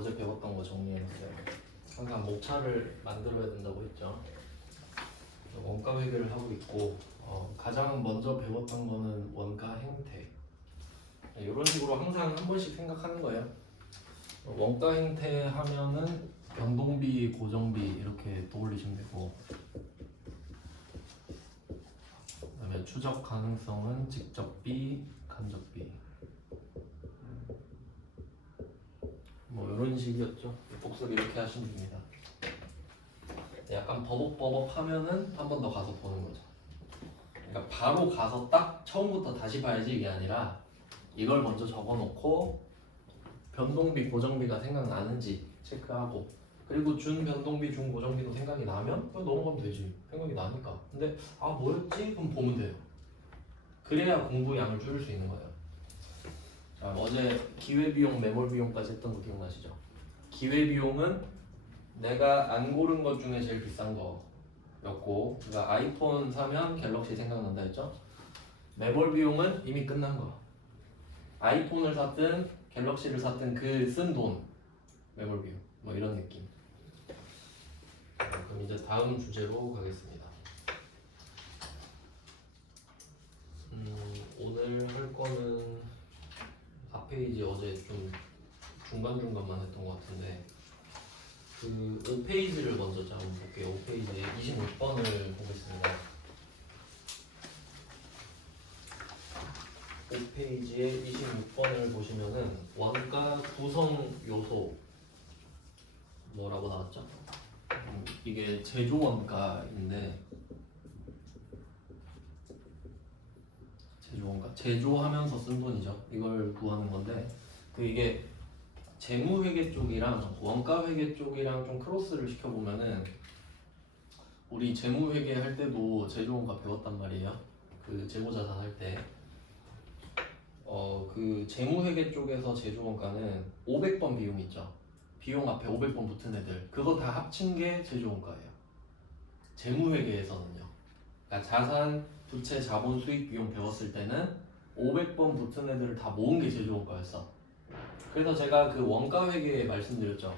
어제 배웠던 거 정리해놨어요. 항상 목차를 만들어야 된다고 했죠. 원가 회계를 하고 있고 가장 먼저 배웠던 거는 원가 행태. 이런 식으로 항상 한 번씩 생각하는 거예요. 원가 행태 하면은 변동비, 고정비 이렇게 떠올리시면 되고, 그다음에 추적 가능성은 직접비, 간접비. 뭐 이런 식이었죠. 복습 이렇게 하시면 됩니다. 약간 버벅버벅 하면은 한 번 더 가서 보는 거죠. 그러니까 바로 가서 딱 처음부터 다시 봐야지 이게 아니라 이걸 먼저 적어놓고 변동비, 고정비가 생각나는지 체크하고, 그리고 준 변동비, 준 고정비도 생각이 나면 그냥 넘어가면 되지. 생각이 나니까. 근데 뭐였지? 그럼 보면 돼요. 그래야 공부 양을 줄일 수 있는 거예요. 자, 어제 기회비용, 매몰비용까지 했던 거 기억나시죠? 기회비용은 내가 안 고른 것 중에 제일 비싼 거였고, 그러니까 아이폰 사면 갤럭시 생각난다 했죠? 매몰비용은 이미 끝난 거. 아이폰을 샀든 갤럭시를 샀든 그 쓴 돈, 매몰비용, 뭐 이런 느낌. 그럼 이제 다음 주제로 가겠습니다. 오늘 할 거는 4페이지 어제 좀 중간중간만 했던 것 같은데, 그 5페이지를 먼저 한번 볼게요. 5페이지에 26번을 보겠습니다. 5페이지에 26번을 보시면은 원가 구성 요소 뭐라고 나왔죠? 이게 제조 원가인데, 제조 원가, 제조하면서 쓴 돈이죠. 이걸 구하는 건데, 이게 재무회계 쪽이랑 원가회계 쪽이랑 좀 크로스를 시켜보면은, 우리 재무회계 할 때도 제조원가 배웠단 말이에요. 그 재고자산 할 때. 그 재무회계 쪽에서 제조원가는 500번 비용 있죠. 비용 앞에 500번 붙은 애들, 그거 다 합친 게 제조원가예요. 재무회계에서는요. 그러니까 자산, 부채, 자본, 수익, 비용 배웠을 때는 500번 붙은 애들을 다 모은 게 제조원가였어. 그래서 제가 그 원가회계에 말씀드렸죠.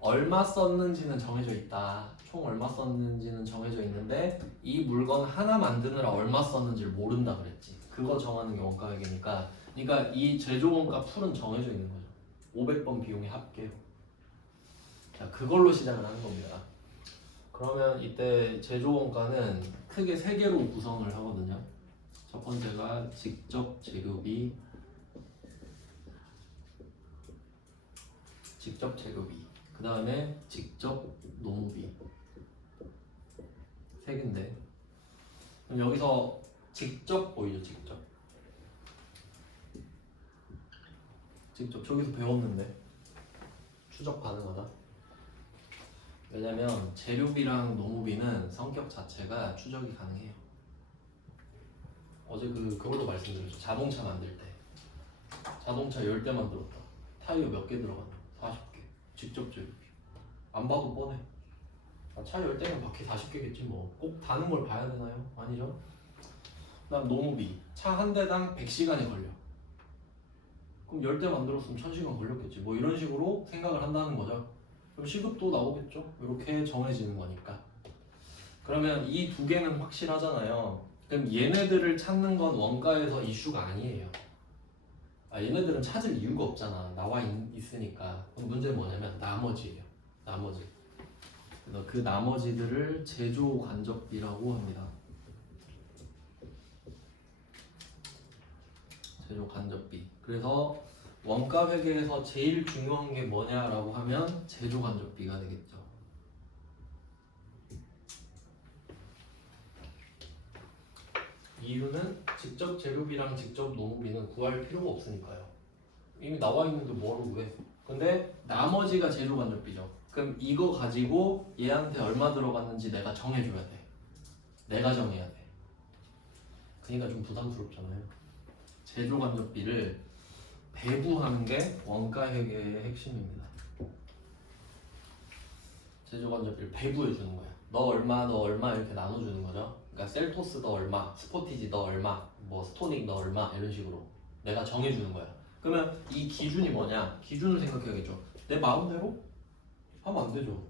얼마 썼는지는 정해져 있다. 총 얼마 썼는지는 정해져 있는데 이 물건 하나 만드느라 얼마 썼는지를 모른다 그랬지. 그거 정하는 게 원가회계니까. 그러니까 이 제조원가 풀은 정해져 있는 거죠. 500번 비용의 합계로. 자, 그걸로 시작을 하는 겁니다. 그러면 이때 제조원가는 크게 3개로 구성을 하거든요. 첫 번째가 직접 재료비, 그 다음에 직접 노무비. 3개인데, 그럼 여기서 직접 보이죠? 직접 저기서 배웠는데 추적 가능하다. 왜냐면 재료비랑 노무비는 성격 자체가 추적이 가능해요. 어제 그걸로 말씀드렸죠. 자동차 만들 때 자동차 10대 만들었다. 타이어 몇 개 들어가나? 40개. 직접 재료비. 안 봐도 뻔해. 차 10대면 바퀴 40개겠지 뭐. 꼭 다는 걸 봐야 되나요? 아니죠. 그다음 노무비. 차 한 대당 100시간이 걸려. 그럼 10대 만들었으면 1000시간 걸렸겠지. 뭐 이런 식으로 생각을 한다는 거죠. 그럼 시급도 나오겠죠. 이렇게 정해지는 거니까. 그러면 이 2개는 확실하잖아요. 그럼 얘네들을 찾는 건 원가에서 이슈가 아니에요. 얘네들은 찾을 이유가 없잖아. 나와 있으니까. 그럼 문제는 뭐냐면 나머지예요. 나머지. 그래서 그 나머지들을 제조 간접비라고 합니다. 제조 간접비. 그래서 원가 회계에서 제일 중요한 게 뭐냐라고 하면 제조 간접비가 되겠죠. 이유는 직접 재료비랑 직접 노무비는 구할 필요가 없으니까요. 이미 나와 있는데 뭐하러 구해? 근데 나머지가 제조 간접비죠. 그럼 이거 가지고 얘한테 얼마 들어갔는지 내가 정해줘야 돼. 내가 정해야 돼. 그러니까 좀 부담스럽잖아요. 제조 간접비를 배부하는 게 원가 회계의 핵심입니다. 제조 간접비를 배부해 주는 거야. 너 얼마 이렇게 나눠주는 거죠. 그러니까 셀토스 너 얼마, 스포티지 너 얼마, 뭐 스토닉 너 얼마 이런 식으로 내가 정해주는 거야. 그러면 이 기준이 뭐냐? 기준을 생각해야겠죠. 내 마음대로 하면 안 되죠.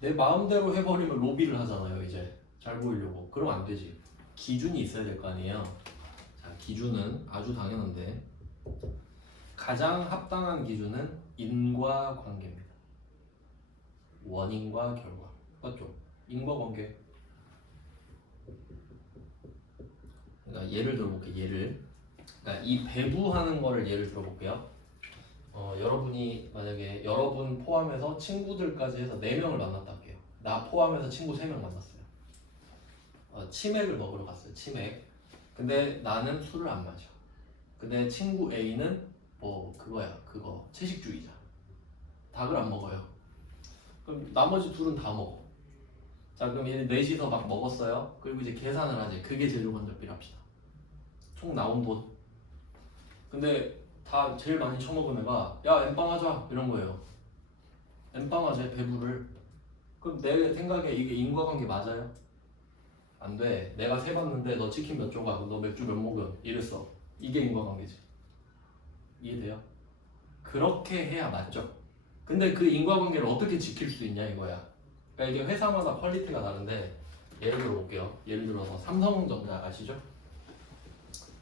내 마음대로 해버리면 로비를 하잖아요. 이제 잘 보이려고. 그럼 안 되지. 기준이 있어야 될 거 아니에요. 자, 기준은 아주 당연한데 가장 합당한 기준은 인과관계입니다. 원인과 결과. 맞죠? 인과관계. 그러니까 예를 들어볼게요. 그러니까 이 배부하는 거를 예를 들어볼게요. 여러분이 만약에 여러분 포함해서 친구들까지 해서 4명을 만났다 할게요. 나 포함해서 친구 3명 만났어요. 치맥을 먹으러 갔어요. 치맥. 근데 나는 술을 안 마셔. 근데 친구 A는 뭐 그거 채식주의자. 닭을 안 먹어요. 그럼 나머지 둘은 다 먹어. 자, 그럼 얘네 넷이서 막 먹었어요. 그리고 이제 계산을 하지. 그게 제조건적비를 합시다. 총 나온 돈. 근데 다 제일 많이 처먹은 애가 야 엠빵 하자 이런 거예요. 엠빵 하자 배부를. 그럼 내 생각에 이게 인과관계 맞아요? 안 돼. 내가 세봤는데 너 치킨 몇 조각, 너 맥주 몇 모금 이랬어. 이게 인과관계지. 이해돼요? 그렇게 해야 맞죠. 근데 그 인과관계를 어떻게 지킬 수 있냐 이거야. 그러니까 이게 회사마다 퀄리티가 다른데 예를 들어 볼게요. 예를 들어서 삼성전자 아시죠?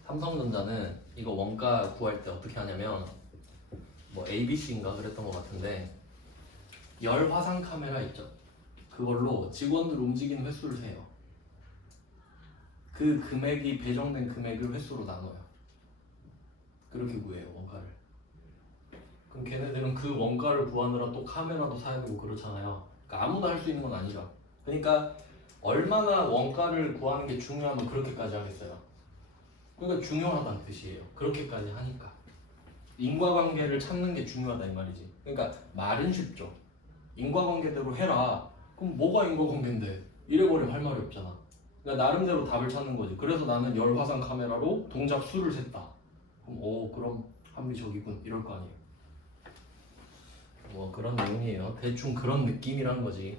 삼성전자는 이거 원가 구할 때 어떻게 하냐면 뭐 ABC인가 그랬던 것 같은데 열 화상 카메라 있죠? 그걸로 직원들 움직이는 횟수를 세요. 그 금액이 배정된 금액을 횟수로 나눠요. 그렇게 구해요 원가를. 그럼 걔네들은 그 원가를 구하느라 또 카메라도 사야 되고 그렇잖아요. 그러니까 아무나 할 수 있는 건 아니죠. 그러니까 얼마나 원가를 구하는 게 중요하면 그렇게까지 하겠어요. 그러니까 중요하다는 뜻이에요. 그렇게까지 하니까 인과관계를 찾는 게 중요하다 이 말이지. 그러니까 말은 쉽죠. 인과관계대로 해라. 그럼 뭐가 인과관계인데? 이래버리면 할 말이 없잖아. 그러니까 나름대로 답을 찾는 거지. 그래서 나는 열화상 카메라로 동작 수를 셌다. 그럼 합리적이군 이럴 거 아니에요. 뭐 그런 내용이에요. 대충 그런 느낌이라는 거지.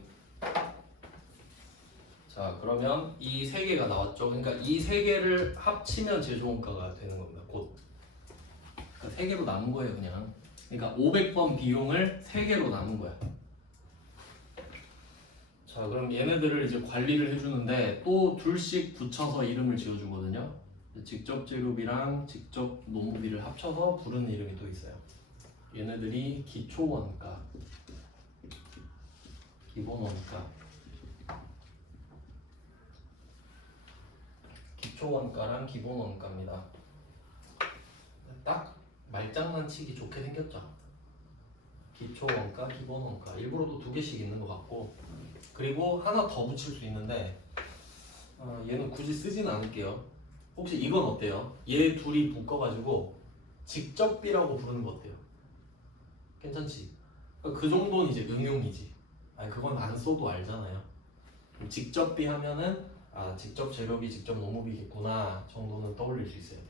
자, 그러면 이 세 개가 나왔죠. 그러니까 이 세 개를 합치면 제조원가가 되는 겁니다. 곧. 그러니까 세 개로 남은 거예요, 그냥. 그러니까 500번 비용을 세 개로 남은 거야. 자, 그럼 얘네들을 이제 관리를 해주는데 또 둘씩 붙여서 이름을 지어주거든요. 직접 재료비랑 직접 노무비를 합쳐서 부르는 이름이 또 있어요. 얘네들이 기초원가, 기본원가, 기초원가랑 기본원가입니다. 딱 말장난치기 좋게 생겼죠. 기초원가, 기본원가. 일부러 또 2개씩 있는 것 같고, 그리고 하나 더 붙일 수 있는데 얘는 굳이 쓰진 않을게요. 혹시 이건 어때요? 얘 둘이 묶어가지고 직접비라고 부르는 거 어때요? 괜찮지? 그 정도는 이제 응용이지. 아니 그건 안 써도 알잖아요. 직접비 하면은 직접 재료비, 직접 노무비겠구나 정도는 떠올릴 수 있어야 돼.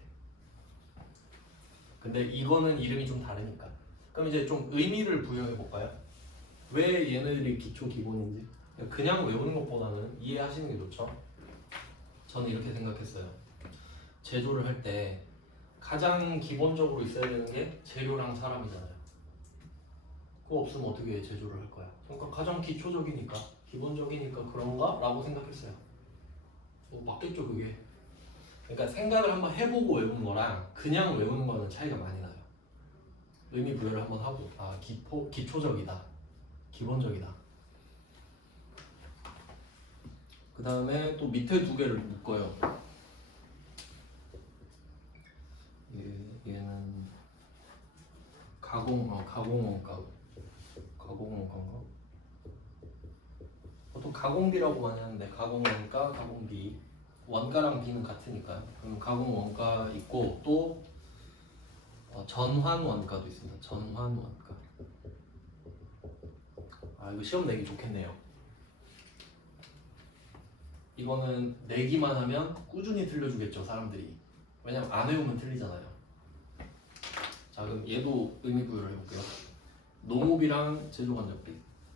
근데 이거는 이름이 좀 다르니까. 그럼 이제 좀 의미를 부여해 볼까요? 왜 얘네들이 기초 기본인지. 그냥 외우는 것보다는 이해하시는 게 좋죠. 저는 이렇게 생각했어요. 제조를 할 때 가장 기본적으로 있어야 되는 게 재료랑 사람이잖아요. 그거 없으면 어떻게 제조를 할 거야? 그러니까 가장 기초적이니까, 기본적이니까 그런가? 라고 생각했어요. 맞겠죠 그게. 그러니까 생각을 한번 해보고 외우는 거랑 그냥 외우는 거는 차이가 많이 나요. 의미 부여를 한번 하고 기초적이다, 기본적이다. 그 다음에 또 밑에 2개를 묶어요. 얘는 가공원가. 가공원가인가? 보통 가공비라고 많이 하는데 가공원가, 가공비. 원가랑 비는 같으니까요. 그럼 가공원가 있고 또 전환원가도 있습니다. 전환원가. 이거 시험 내기 좋겠네요. 이거는 내기만 하면 꾸준히 틀려주겠죠 사람들이. 왜냐면 안 외우면 틀리잖아요. 자, 그럼 얘도 의미 부여를 해볼게요. 농업이랑 제조간접비.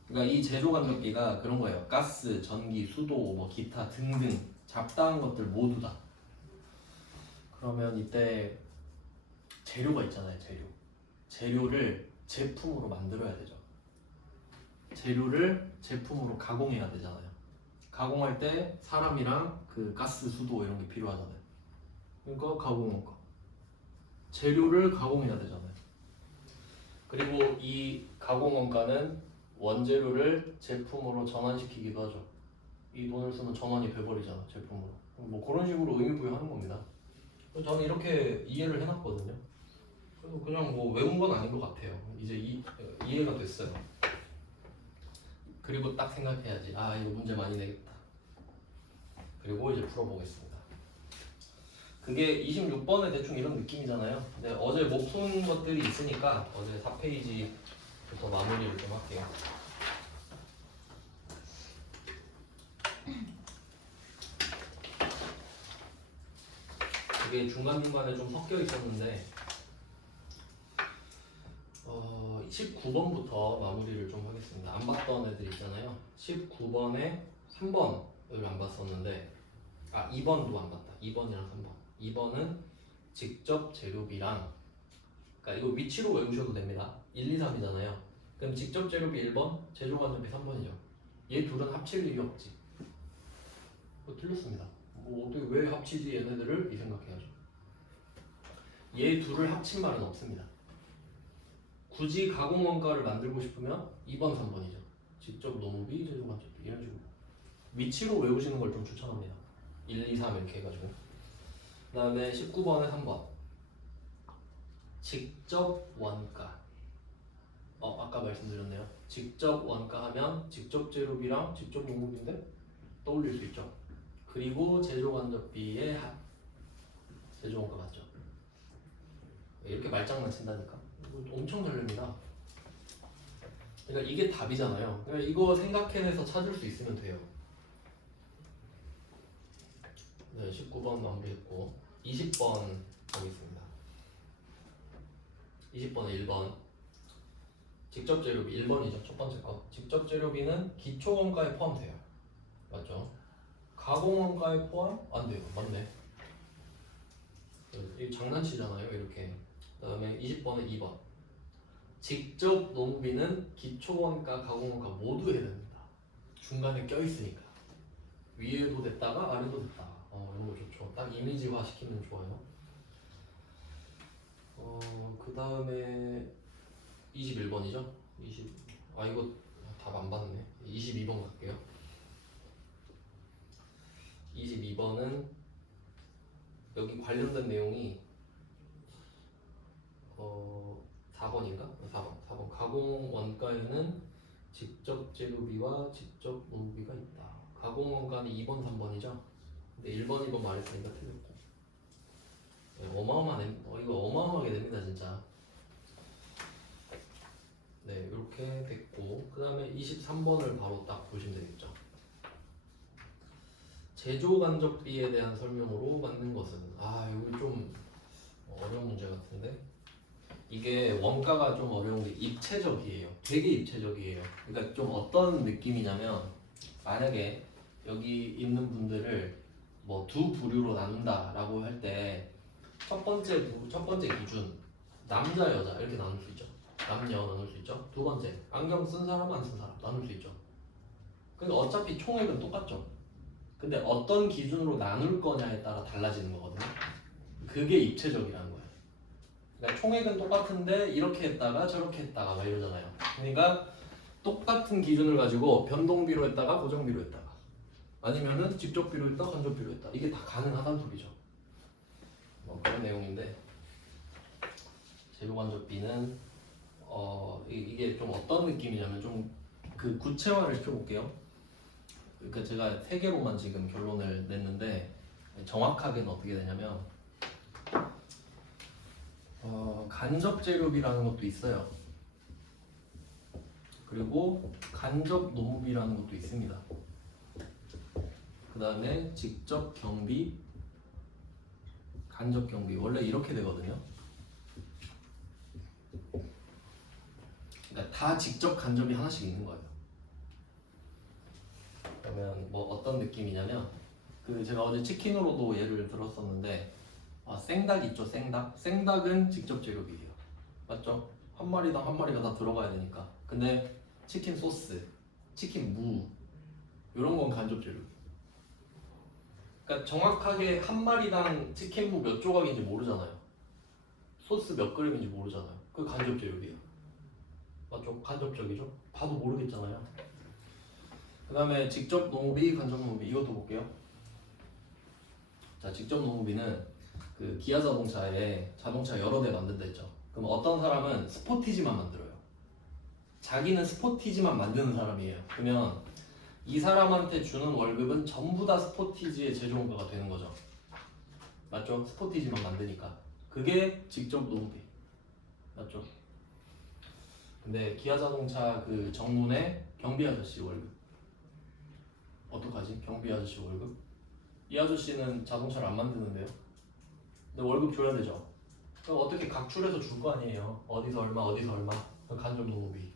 그러니까 이 제조간접비가 그런 거예요. 가스, 전기, 수도, 뭐 기타 등등 잡다한 것들 모두 다. 그러면 이때 재료가 있잖아요. 재료를 제품으로 만들어야 되죠. 재료를 제품으로 가공해야 되잖아요. 가공할 때 사람이랑 그 가스, 수도 이런 게 필요하잖아요. 그러니까 가공원가. 재료를 가공해야 되잖아요. 그리고 이 가공원가는 원재료를 제품으로 전환시키기도 하죠. 이 돈을 쓰면 전환이 돼버리잖아, 제품으로. 뭐 그런 식으로 의미부여하는 겁니다. 그래서 저는 이렇게 이해를 해놨거든요. 그래서 그냥 뭐 외운 건 아닌 것 같아요. 이제 이해가 됐어요. 그리고 딱 생각해야지. 아, 이거 문제 많이 내겠다. 그리고 이제 풀어보겠습니다. 그게 26번에 대충 이런 느낌이잖아요. 근데 어제 못 푼 것들이 있으니까 어제 4페이지부터 마무리를 좀 할게요. 이게 중간중간에 좀 섞여 있었는데 19번부터 마무리를 좀 하겠습니다. 안 봤던 애들 있잖아요. 19번에 3번을 안 봤었는데 2번도 안 봤다. 2번이랑 3번. 2번은 직접 재료비랑, 그러니까 이거 위치로 외우셔도 됩니다. 1, 2, 3이잖아요. 그럼 직접 재료비 1번, 제조간접비 3번이죠. 얘 둘은 합칠 일이 없지. 틀렸습니다. 뭐 어떻게 왜 합치지 얘네들을? 이 생각해야죠. 얘 둘을 합친 말은 없습니다. 굳이 가공 원가를 만들고 싶으면 2번, 3번이죠. 직접 노무비, 제조간접비 이런 식으로 위치로 외우시는 걸 좀 추천합니다. 1, 2, 3 이렇게 해가지고. 그 다음에 19번에 3번 직접 원가. 아까 말씀드렸네요. 직접 원가 하면 직접 재료비랑 직접 노무비인데 떠올릴 수 있죠. 그리고 제조간접비의 합. 제조원가 맞죠? 이렇게 말장난 친다니까. 엄청 잘 냅니다. 그러니까 이게 답이잖아요. 그러니까 이거 생각해내서 찾을 수 있으면 돼요. 네, 19번 마무리했고 20번 가겠습니다. 20번에 1번 직접 재료비 1번이죠. 첫 번째 거. 직접 재료비는 기초 원가에 포함돼요. 맞죠? 가공 원가에 포함? 안 돼요. 맞네. 이거 장난치잖아요. 이렇게. 그 다음에 20번에 2번 직접 노무비는 기초 원가, 가공 원가 모두 해야 됩니다. 중간에 껴있으니까. 위에도 됐다가 아래도 됐다가. 이런 거 좋죠. 딱 이미지화 시키면 좋아요. 그 다음에 21번이죠? 이거 답 안 봤네. 22번 갈게요. 22번은 여기 관련된 내용이 4번인가? 4번 가공 원가에는 직접 재료비와 직접 노무비가 있다. 가공 원가는 2번, 3번이죠? 근데 1번, 2번 말했으니까 틀렸고. 이거 어마어마하게 됩니다 진짜. 네, 이렇게 됐고 그 다음에 23번을 바로 딱 보시면 되겠죠. 제조간접비에 대한 설명으로 맞는 것은 이거 좀 어려운 문제 같은데 이게 원가가 좀 어려운 게 입체적이에요. 되게 입체적이에요. 그러니까 좀 어떤 느낌이냐면 만약에 여기 있는 분들을 뭐 두 부류로 나눈다라고 할 때 첫 번째 기준 남자 여자 이렇게 나눌 수 있죠. 남녀 나눌 수 있죠. 두 번째 안경 쓴 사람 안 쓴 사람 나눌 수 있죠. 근데 어차피 총액은 똑같죠. 근데 어떤 기준으로 나눌 거냐에 따라 달라지는 거거든요. 그게 입체적이라는 거예요. 그러니까 총액은 똑같은데 이렇게 했다가 저렇게 했다가 막 이러잖아요. 그러니까 똑같은 기준을 가지고 변동비로 했다가 고정비로 했다가 아니면은 직접비로 했다 간접비로 했다 이게 다 가능하다는 소리죠. 그런 내용인데 재료간접비는 이게 좀 어떤 느낌이냐면 좀 그 구체화를 시켜볼게요. 그러니까 제가 3개로만 지금 결론을 냈는데 정확하게는 어떻게 되냐면 간접 재료비라는 것도 있어요. 그리고 간접 노무비라는 것도 있습니다. 그 다음에 직접 경비, 간접 경비 원래 이렇게 되거든요. 그러니까 다 직접 간접이 하나씩 있는 거예요. 그러면 뭐 어떤 느낌이냐면 제가 어제 치킨으로도 예를 들었었는데 생닭 있죠, 생닭. 생닭은 직접 재료비예요. 맞죠? 한 마리당 한 마리가 다 들어가야 되니까. 근데 치킨 소스, 치킨 무 이런 건 간접 재료비. 그러니까 정확하게 한 마리당 치킨 무 몇 조각인지 모르잖아요. 소스 몇 그램인지 모르잖아요. 그 간접 재료비예요. 맞죠? 간접적이죠? 봐도 모르겠잖아요. 그 다음에 직접 농업비, 간접 농업비 이것도 볼게요. 자, 직접 농업비는 그 기아 자동차에 자동차 여러 대 만든다 했죠. 그럼 어떤 사람은 스포티지만 만들어요. 자기는 스포티지만 만드는 사람이에요. 그러면 이 사람한테 주는 월급은 전부 다 스포티지의 제조원가가 되는 거죠. 맞죠? 스포티지만 만드니까. 그게 직접 농업비. 맞죠? 근데 기아 자동차 그 정문에 경비 아저씨 월급 어떡하지? 경비 아저씨 월급? 이 아저씨는 자동차를 안 만드는데요. 근데 월급 줘야 되죠. 그럼 어떻게 각출해서 줄 거 아니에요. 어디서 얼마 어디서 얼마. 간접 농업비.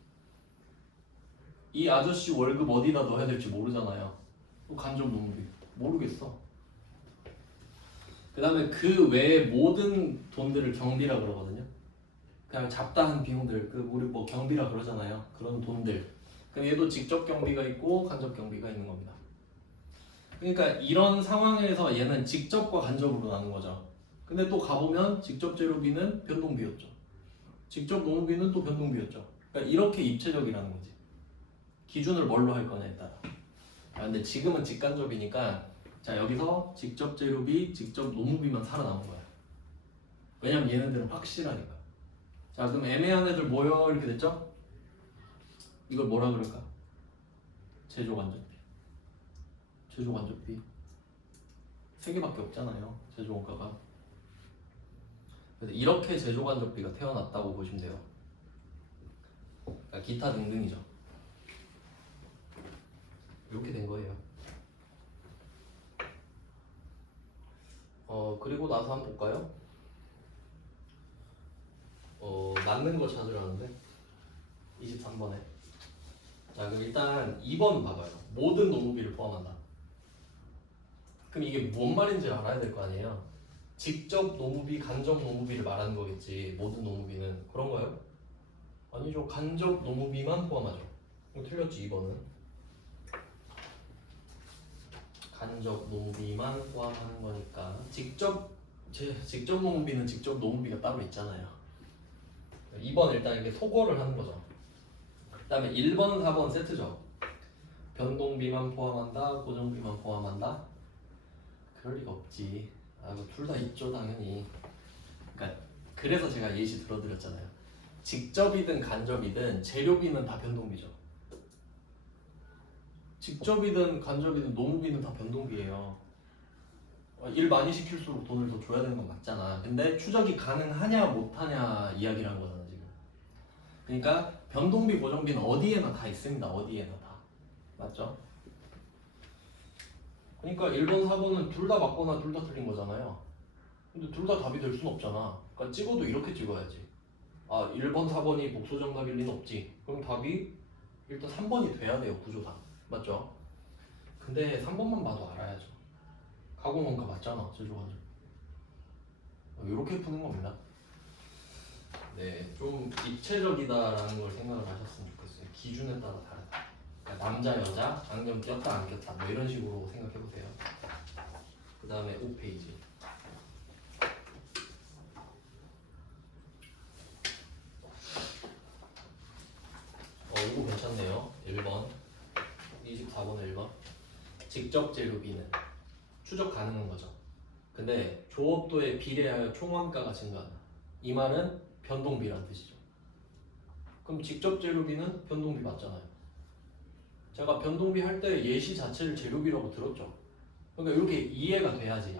이 아저씨 월급 어디다 넣어야 될지 모르잖아요. 간접 농업비. 모르겠어. 그 다음에 그 외에 모든 돈들을 경비라 그러거든요. 그냥 잡다한 비용들, 그 우리 뭐 경비라 그러잖아요. 그런 돈들. 그럼 얘도 직접 경비가 있고 간접 경비가 있는 겁니다. 그러니까 이런 상황에서 얘는 직접과 간접으로 나눈 거죠. 근데 또 가보면 직접 재료비는 변동비였죠. 직접 농업비는 또 변동비였죠. 그러니까 이렇게 입체적이라는 거지. 기준을 뭘로 할 거냐에 따라. 근데 지금은 직간접이니까 자 여기서 직접 재료비, 직접 농업비만 살아남은 거야. 왜냐면 얘네들은 확실하니까. 자 그럼 애매한 애들 뭐요? 이렇게 됐죠? 이걸 뭐라 그럴까? 제조간접비. 제조간접비. 세 개밖에 없잖아요. 제조원가가. 그래서 이렇게 제조간접비가 태어났다고 보시면 돼요. 그러니까 기타 등등이죠. 이렇게 된 거예요. 그리고 나서 한번 볼까요? 맞는 거 찾으라는데 23번에. 자 그럼 일단 2번 봐봐요. 모든 농업비를 포함한다. 그럼 이게 뭔 말인지 알아야 될 거 아니에요. 직접 농업비, 간접 농업비를 말하는 거겠지. 모든 농업비는 그런 거예요? 아니죠. 간접 농업비만 포함하죠. 이거 틀렸지 2번은. 간접 농업비만 포함하는 거니까 직접 농업비는 직접 농업비가 따로 있잖아요. 2번 일단 이렇게 소거를 하는 거죠. 그 다음에 1번, 4번 세트죠. 변동비만 포함한다, 고정비만 포함한다. 그럴 리가 없지. 둘 다 있죠 당연히. 그러니까 그래서 제가 예시 들어드렸잖아요. 직접이든 간접이든 재료비는 다 변동비죠. 직접이든 간접이든 농업비는 다 변동비예요. 일 많이 시킬수록 돈을 더 줘야 되는 건 맞잖아. 근데 추적이 가능하냐 못하냐 이야기라는 거잖아 지금. 그러니까 변동비, 고정비는 어디에나 다 있습니다. 어디에나 다. 맞죠? 그러니까 1번, 4번은 둘 다 맞거나 둘 다 틀린 거잖아요. 근데 둘 다 답이 될 수는 없잖아. 그러니까 찍어도 이렇게 찍어야지. 1번, 4번이 복수 정답일 리는 없지. 그럼 답이 일단 3번이 돼야 돼요. 구조상. 맞죠? 근데 3번만 봐도 알아야죠. 가공원가 맞잖아. 제조관절. 이렇게 푸는 겁니다. 네, 좀 입체적이다라는 걸 생각을 하셨으면 좋겠어요. 기준에 따라 다르다. 그러니까 남자, 여자, 안경 꼈다 안 꼈다 뭐 이런 식으로 생각해 보세요. 그 다음에 5페이지. 이거 괜찮네요. 1번 24번에 1번 직접 재료비는 추적 가능한 거죠. 근데 조업도에 비례하여 총원가가 증가한다. 이 말은 변동비란 뜻이죠. 그럼 직접 재료비는 변동비 맞잖아요. 제가 변동비 할 때 예시 자체를 재료비라고 들었죠. 그러니까 이렇게 이해가 돼야지.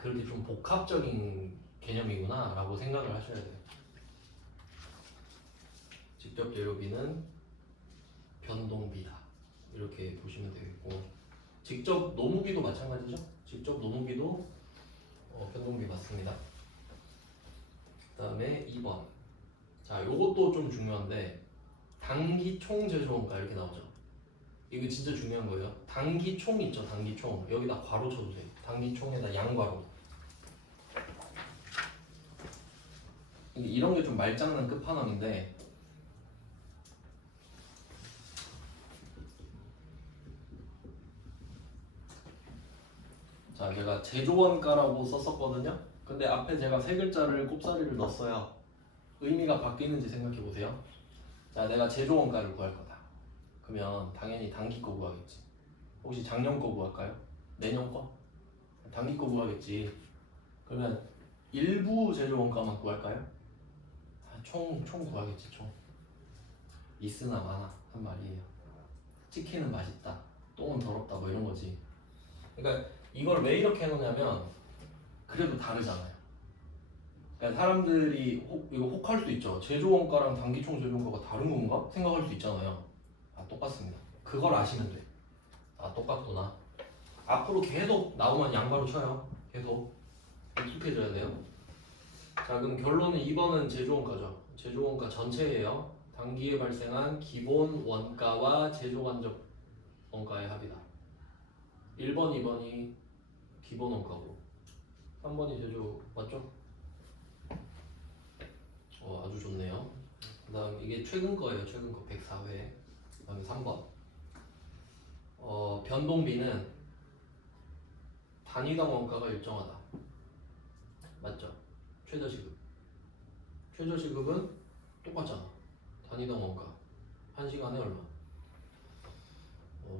그렇게 좀 복합적인 개념이구나 라고 생각을 하셔야 돼요. 직접 재료비는 변동비다. 이렇게 보시면 되겠고, 직접 노무비도 마찬가지죠. 직접 노무비도 변동비 맞습니다. 그 다음에 2번. 자, 요것도 좀 중요한데 단기 총 제조원가 이렇게 나오죠. 이거 진짜 중요한 거예요. 단기 총 있죠. 단기 총. 여기다 괄호 쳐주세요. 단기 총에다 양괄호. 이런 게 좀 말장난 끝판왕인데 자 제가 제조원가라고 썼었거든요. 근데 앞에 제가 세 글자를 꼽사리를 넣었어요. 의미가 바뀌는지 생각해 보세요. 자 내가 제조원가를 구할 거다. 그러면 당연히 단기 거 구하겠지. 혹시 작년 거 구할까요? 내년 거? 단기 거 구하겠지. 그러면 일부 제조 원가만 구할까요? 총 구하겠지. 총 있으나 마나 한 말이에요. 치킨은 맛있다, 똥은 더럽다 뭐 이런 거지. 그러니까 이걸 왜 이렇게 해놓냐면 그래도 다르잖아요. 그러니까 사람들이 이거 혹할 수 있죠. 제조 원가랑 단기총 제조 원가가 다른 건가? 생각할 수 있잖아요. 아 똑같습니다. 그걸 아시면 돼. 아 똑같구나. 앞으로 계속 나오면 양바로 쳐요. 계속 익숙해져야 돼요. 자 그럼 결론은 2번은 제조원가죠. 제조원가 전체예요. 단기에 발생한 기본 원가와 제조간접 원가의 합이다. 1번, 2번이 기본 원가고 3번이 제조 맞죠? 아주 좋네요. 그 다음 이게 최근 거예요. 최근 거 104회. 그 다음에 3번 변동비는 단위당 원가가 일정하다. 맞죠? 최저시급. 최저시급은 똑같잖아. 단위당 원가. 1시간에 얼마?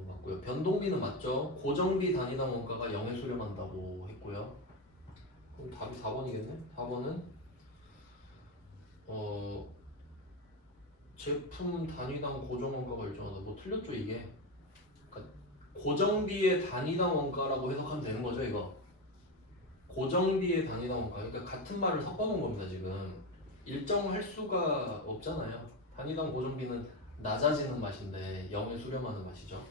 맞고요. 변동비는 맞죠? 고정비 단위당 원가가 0에 수렴한다고 했고요. 그럼 답이 4번이겠네? 4번은 제품 단위당 고정 원가가 일정하다. 뭐 틀렸죠 이게? 그러니까 고정비의 단위당 원가라고 해석하면 되는 거죠 이거. 고정비의 단위당 원가. 그러니까 같은 말을 섞어놓은 겁니다 지금. 일정할 수가 없잖아요. 단위당 고정비는 낮아지는 맛인데 0에 수렴하는 맛이죠.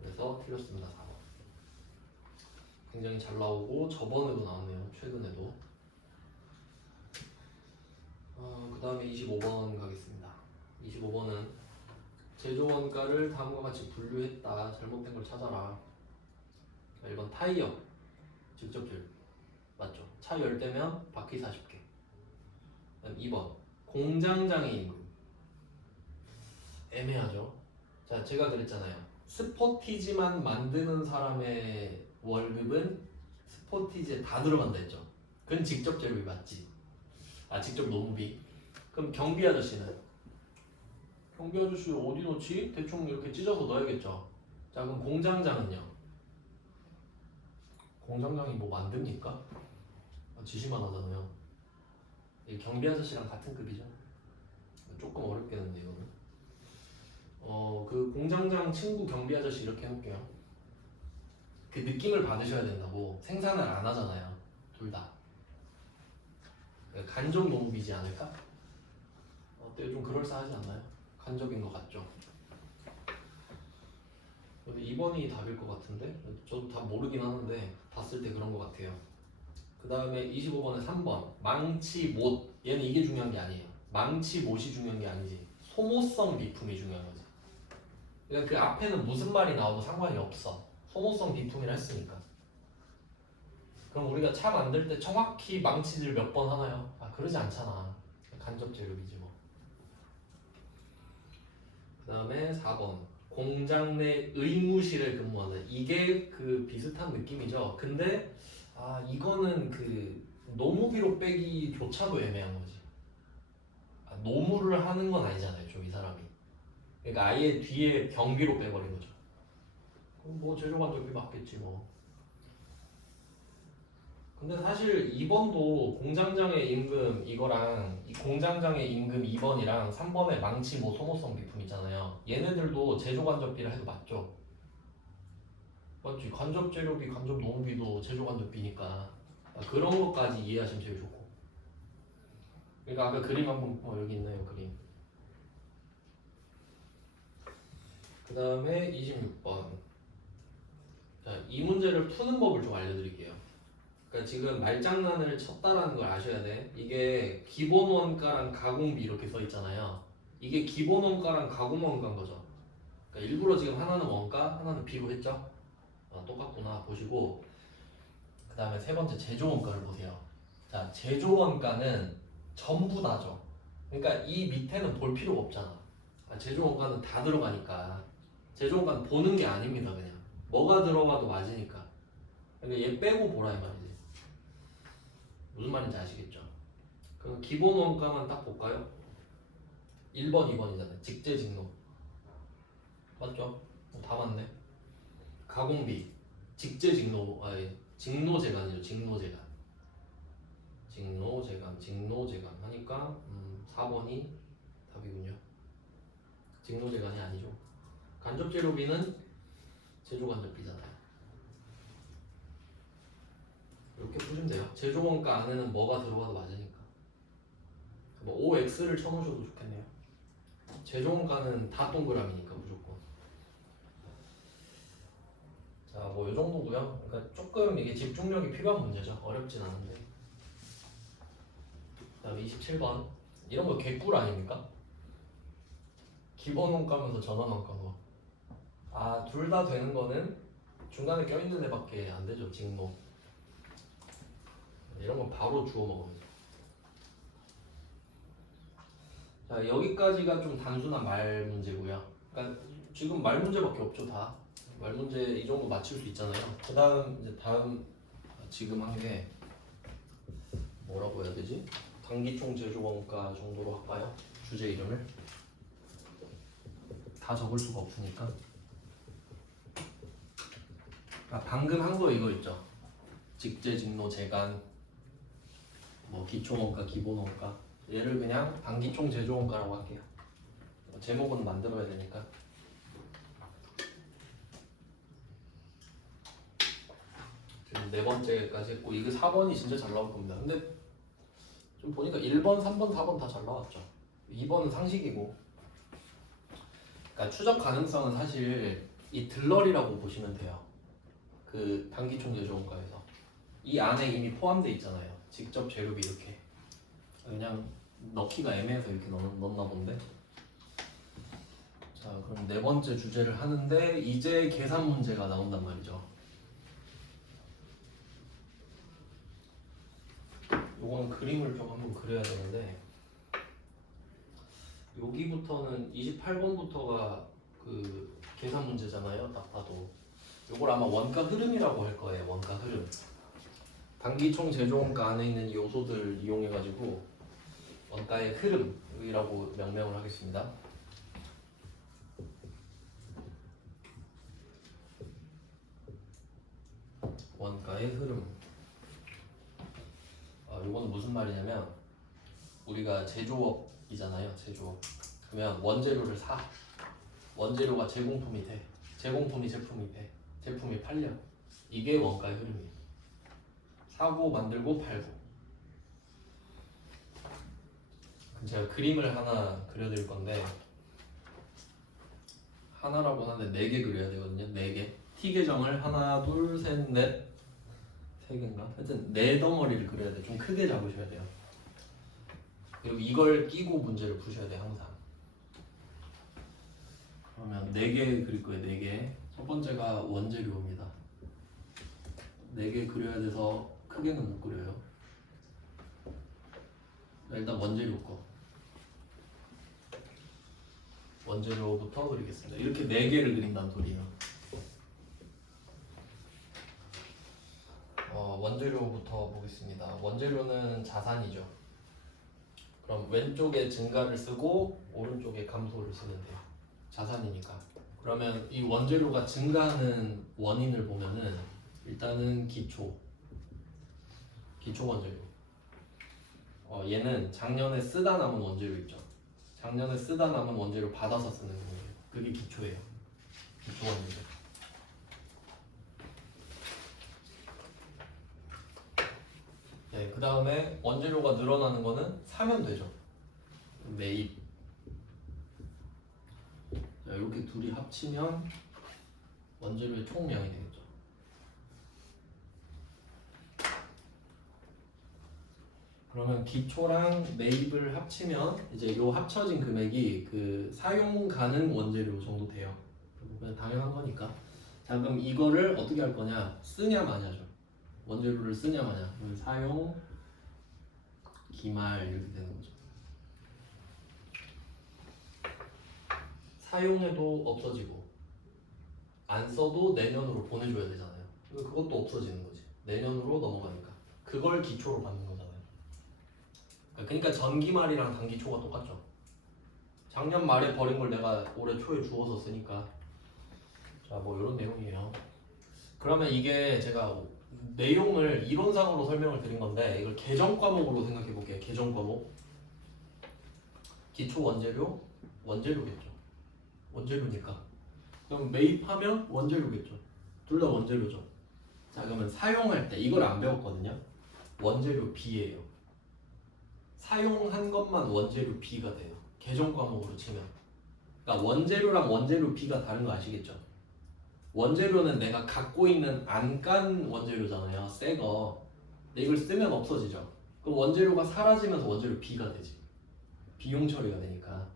그래서 틀렸습니다. 4번. 굉장히 잘 나오고 저번에도 나왔네요. 최근에도. 그 다음에 25번 가겠습니다. 25번은 제조원가를 다음과 같이 분류했다. 잘못된 걸 찾아라. 1번 타이어 직접질 맞죠? 차 10대면 바퀴 40개. 그다음 2번 공장장의 임금 애매하죠. 자 제가 그랬잖아요. 스포티지만 만드는 사람의 월급은 스포티지에 다 들어간다 했죠. 그건 직접 재료비 맞지? 직접 노무비. 그럼 경비 아저씨는? 경비 아저씨 어디 놓지? 대충 이렇게 찢어서 넣어야겠죠. 자 그럼 공장장은요? 공장장이 뭐 만듭니까? 지시만 하잖아요. 경비 아저씨랑 같은 급이죠. 조금 어렵겠는데 이거는. 그 공장장 친구 경비 아저씨 이렇게 해볼게요. 그 느낌을 받으셔야 된다고. 생산을 안 하잖아요. 둘 다. 간접 농비지 않을까? 어때요? 좀 그럴싸하지 않나요? 간접인 것 같죠? 근데 2번이 답일 것 같은데? 저도 답 모르긴 하는데 봤을 때 그런 것 같아요. 그 다음에 25번에 3번 망치 못. 얘는 이게 중요한 게 아니에요. 망치 못이 중요한 게 아니지. 소모성 비품이 중요한 거지. 그러니까 그 앞에는 무슨 말이 나와도 상관이 없어. 소모성 비품이라 했으니까. 그럼 우리가 차 만들 때 정확히 망치질 몇 번 하나요? 그러지 않잖아. 간접 재료비지 뭐. 그 다음에 4번 공장 내 의무실에 근무하는. 이게 그 비슷한 느낌이죠. 근데 이거는 그 노무비로 빼기조차도 애매한 거지. 노무를 하는 건 아니잖아요 좀 이 사람이. 그러니까 아예 뒤에 경비로 빼버린 거죠. 그럼 뭐 제조간접비 맞겠지 뭐. 근데 사실 2번도 공장장의 임금 이거랑 이 공장장의 임금 2번이랑 3번의 망치 뭐 소모성 비품 있잖아요. 얘네들도 제조간접비를 해도 맞죠? 맞지? 간접재료비, 간접노무비도 제조간접비니까 그런 것까지 이해하시면 제일 좋고. 그러니까 아까 그림 한번 여기 있나요 그림. 그 다음에 26번. 자, 이 문제를 푸는 법을 좀 알려드릴게요. 그러니까 지금 말장난을 쳤다라는 걸 아셔야 돼. 이게 기본 원가랑 가공비 이렇게 써 있잖아요. 이게 기본 원가랑 가공 원가인 거죠. 그러니까 일부러 지금 하나는 원가, 하나는 비로 했죠. 똑같구나 보시고 그 다음에 세 번째 제조 원가를 보세요. 자, 제조 원가는 전부 다죠. 그러니까 이 밑에는 볼 필요가 없잖아. 제조원가는 다 들어가니까. 제조원가는 보는 게 아닙니다. 그냥 뭐가 들어가도 맞으니까. 그러니까 얘 빼고 보라 이 말이지. 무슨 말인지 아시겠죠? 그럼 기본 원가만 딱 볼까요? 1번, 2번이잖아요. 직제직노 맞죠? 다 맞네. 가공비 직제직노 아니 직노제간이죠. 직노제간 하니까 4번이 답이군요. 직노제간이 아니죠. 간접재료비는 제조간접비잖아요. 이렇게 푸시면 돼요. 제조원가 안에는 뭐가 들어가도 맞으니까. 뭐 OX를 쳐놓으셔도 좋겠네요. 제조원가는 다 동그라미니까 무조건. 자, 뭐 이 정도고요. 그러니까 조금 이게 집중력이 필요한 문제죠. 어렵진 않은데. 그다음에 27번. 이런 거 개꿀 아닙니까? 기본 원가면서 전환 원가 넣어. 둘 다 되는 거는 중간에 껴있는 애밖에 안 되죠. 직노. 이런 건 바로 주워 먹으면 돼. 자, 여기까지가 좀 단순한 말 문제고요. 그러니까 지금 말 문제밖에 없죠, 다. 말 문제 이 정도 맞출 수 있잖아요. 다음 지금 한 게 뭐라고 해야 되지? 단기총 제조원가 정도로 할까요? 주제 이름을 다 적을 수가 없으니까. 방금 한 거 이거 있죠. 직제, 직노, 제간, 뭐 기초원가, 기본원가. 얘를 그냥 단기총 제조원가라고 할게요. 제목은 만들어야 되니까. 지금 4번째까지 했고 이게 4번이 진짜 잘 나올 겁니다. 근데 좀 보니까 1번, 3번, 4번 다 잘 나왔죠. 2번은 상식이고. 그러니까 추적 가능성은 사실 이 들러리라고 보시면 돼요. 그 단기총 제조원가에서 이 안에 이미 포함되어 있잖아요. 직접 재료비 이렇게 그냥 넣기가 애매해서 이렇게 넣었나 본데. 자, 그럼 4번째 주제를 하는데 이제 계산 문제가 나온단 말이죠. 요거는 그림을 좀 한번 그려야 되는데 여기부터는 28번부터가 그 계산 문제잖아요. 딱 봐도 요걸 아마 원가 흐름이라고 할 거예요. 원가 흐름. 단기총 제조원가 안에 있는 이 요소들 이용해 가지고 원가의 흐름이라고 명명을 하겠습니다. 원가의 흐름. 요거는 무슨 말이냐면 우리가 제조업이잖아요. 제조업. 그러면 원재료를 사. 원재료가 제공품이 돼. 제공품이 제품이 돼. 제품이 팔려. 이게 원가의 흐름이에요. 사고, 만들고, 팔고. 그럼 제가 그림을 하나 그려드릴 건데 하나라고 하는데 4개 그려야 되거든요. 4개. T 계정을 하나, 둘, 셋, 넷, 3개인가? 하여튼 4덩어리를 그려야 돼. 좀 크게 잡으셔야 돼요. 그리고 이걸 끼고 문제를 푸셔야 돼 항상. 그러면 4개 그릴 거예요. 4개. 첫 번째가 원재료입니다. 4개 그려야 돼서 크게는 못 그려요. 일단 원재료 거. 원재료부터 그리겠습니다. 이렇게 4개를 그린다는 소리예요. 원재료부터 보겠습니다. 원재료는 자산이죠. 그럼 왼쪽에 증가를 쓰고 오른쪽에 감소를 쓰면 돼요. 자산이니까. 그러면 이 원재료가 증가하는 원인을 보면은 일단은 기초 원재료. 얘는 작년에 쓰다 남은 원재료 있죠. 작년에 쓰다 남은 원재료 받아서 쓰는 거예요. 그게 기초예요. 기초 원재료. 네, 그 다음에 원재료가 늘어나는 거는 사면 되죠. 매입. 자, 이렇게 둘이 합치면 원재료의 총량이 되겠죠. 그러면 기초랑 매입을 합치면 이제 요 합쳐진 금액이 그 사용 가능 원재료 정도 돼요. 그냥 당연한 거니까. 자, 그럼 이거를 어떻게 할 거냐? 쓰냐 마냐죠. 원재료를 쓰냐 마냐. 사용 기말 이렇게 되는 거죠. 사용해도 없어지고 안 써도 내년으로 보내줘야 되잖아요. 그것도 없어지는 거지. 내년으로 넘어가니까 그걸 기초로 받는 거잖아요. 그러니까 전기말이랑 단기초가 똑같죠. 작년 말에 버린 걸 내가 올해 초에 주워서 쓰니까 자 뭐 이런 내용이에요. 그러면 이게 제가 내용을 이론상으로 설명을 드린 건데 이걸 개정 과목으로 생각해 볼게요. 개정 과목 기초 원재료 원재료겠죠. 원재료니까 그럼 매입하면 원재료겠죠. 둘 다 원재료죠. 자 그러면 사용할 때 이걸 안 배웠거든요. 원재료 B예요. 사용한 것만 원재료 B가 돼요. 개정 과목으로 치면. 그러니까 원재료랑 원재료 B가 다른 거 아시겠죠? 원재료는 내가 갖고 있는 안 깐 원재료잖아요. 새 거. 근데 이걸 쓰면 없어지죠. 그럼 원재료가 사라지면서 원재료 B가 되지. 비용 처리가 되니까.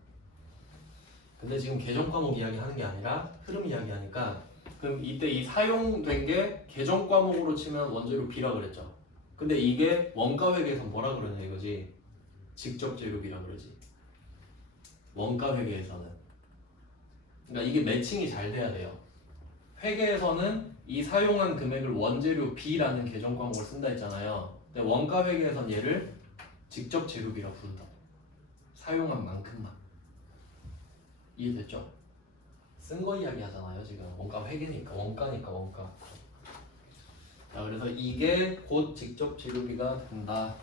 근데 지금 개정 과목 이야기 하는 게 아니라 흐름 이야기 하니까 그럼 이때 이 사용된 게 개정 과목으로 치면 원재료 B라 그랬죠. 근데 이게 원가 회계에서 뭐라 그러냐 이거지. 직접 재료비라 그러지. 원가 회계에서는. 그러니까 이게 매칭이 잘 돼야 돼요. 회계에서는 이 사용한 금액을 원재료 B라는 개정 과목을 쓴다 했잖아요. 근데 원가 회계에서는 얘를 직접 재료비라 부른다. 사용한 만큼만. 이해됐죠? 쓴 거 이야기 하잖아요. 지금 원가 회계니까 원가니까 원가. 자 그래서 이게 곧 직접 재료비가 된다.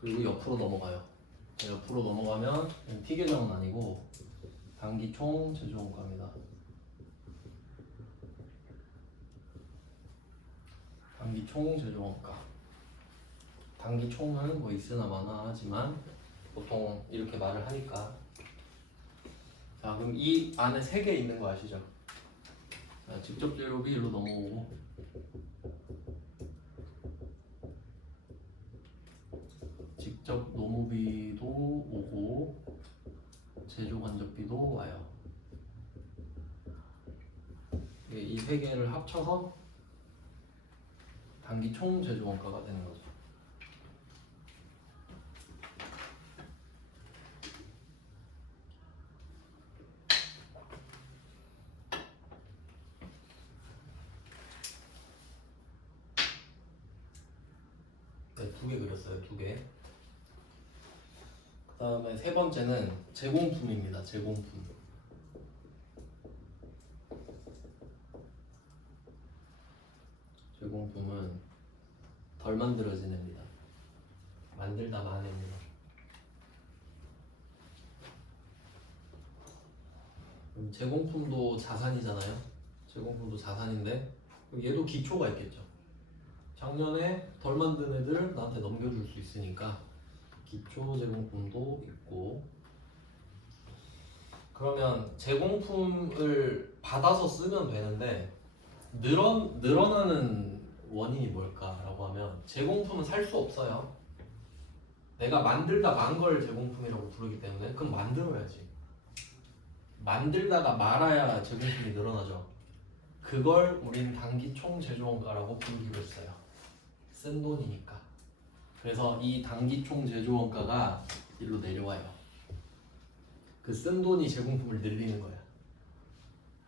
그리고 옆으로 넘어가요. 옆으로 넘어가면 T 계정은 아니고 단기 총 제조원가입니다. 단기 총 제조원가. 단기 총은 뭐 있으나 마나 하지만 보통 이렇게 말을 하니까. 자 그럼 이 안에 3개 있는 거 아시죠? 자, 직접 재료비 일로 넘어오고 직접 노무비도 오고 제조 간접비도 와요. 이 3개를 합쳐서 단기 총 제조 원가가 되는 거죠. 네, 2개 그렸어요. 2개. 그 다음에 세 번째는 제공품입니다. 제공품. 제공품은 덜 만들어진 애입니다. 만들다 만입니다. 제공품도 자산이잖아요. 제공품도 자산인데 얘도 기초가 있겠죠. 작년에 덜 만든 애들 나한테 넘겨줄 수 있으니까 기초 제공품도 있고. 그러면 제공품을 받아서 쓰면 되는데 늘어나는 원인이 뭘까라고 하면 제공품은 살 수 없어요. 내가 만들다 만 걸 제공품이라고 부르기 때문에 그럼 만들어야지. 만들다가 말아야 제공품이 늘어나죠. 그걸 우린 단기 총 제조원가라고 부르기로 했어요. 쓴 돈이니까. 그래서 이 단기 총 제조원가가 일로 내려와요. 그 쓴 돈이 제공품을 늘리는 거야.